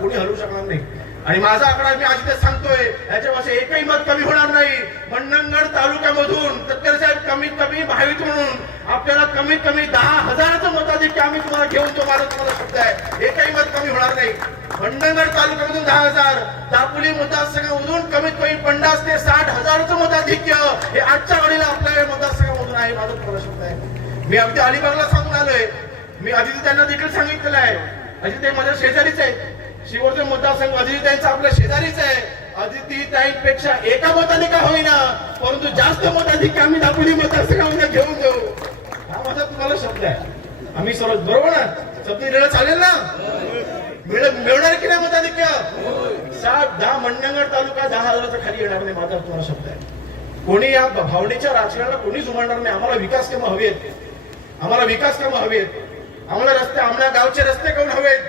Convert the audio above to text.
कोणी हलवू शकणार नाही. आणि माझा आकडा मी आज ते सांगतोय याच्यापासून एकही मत कमी होणार नाही. मंडणगड तालुक्यामधून तत्कर साहेब कमीत कमी भावित म्हणून आपल्याला कमीत कमी दहा हजाराचं मताधिक्य आम्ही तुम्हाला घेऊन तो माझा तुम्हाला शब्द आहे. एकही मत कमी होणार नाही. मंडणगड तालुक्यामधून दहा हजार दापोली मतदारसंघामधून कमीत कमी पन्नास ते साठ हजाराचं मताधिक्य हे आजच्या घडीला आपल्या मतदारसंघामधून आहे माझा तुम्हाला शब्द आहे. मी अगदी अलिबागला सांगून आलोय. मी आदित्य त्यांना देखील सांगितलेलं आहे. अजित ते माझ्या शेजारीच आहेत. शिवरचे मतदारसंघ अजित आपल्या शेजारीच आहे. अजितताईंपेक्षा एका मताने का होईना परंतु जास्त मताधिक आम्ही दापोली मतदारसंघामध्ये घेऊन जाऊ? हा माझा तुम्हाला शब्द आहे. आम्ही सर्व बरोबर ना शब्द दिलेला चालेल ना? मिळणार की नाही मताधिक्य सात दहा मंडणगड तालुका दहा हजाराच्या खाली येणार नाही माझा तुम्हाला शब्द आहे. कोणी या भावनेच्या राजकारणाला कोणी जुमाडणार नाही. आम्हाला विकास कामं हवी आहेत आम्हाला विकास कामं हवी आहेत आम्हाला रस्ते आम्हाला गावचे रस्ते कोण हवेत?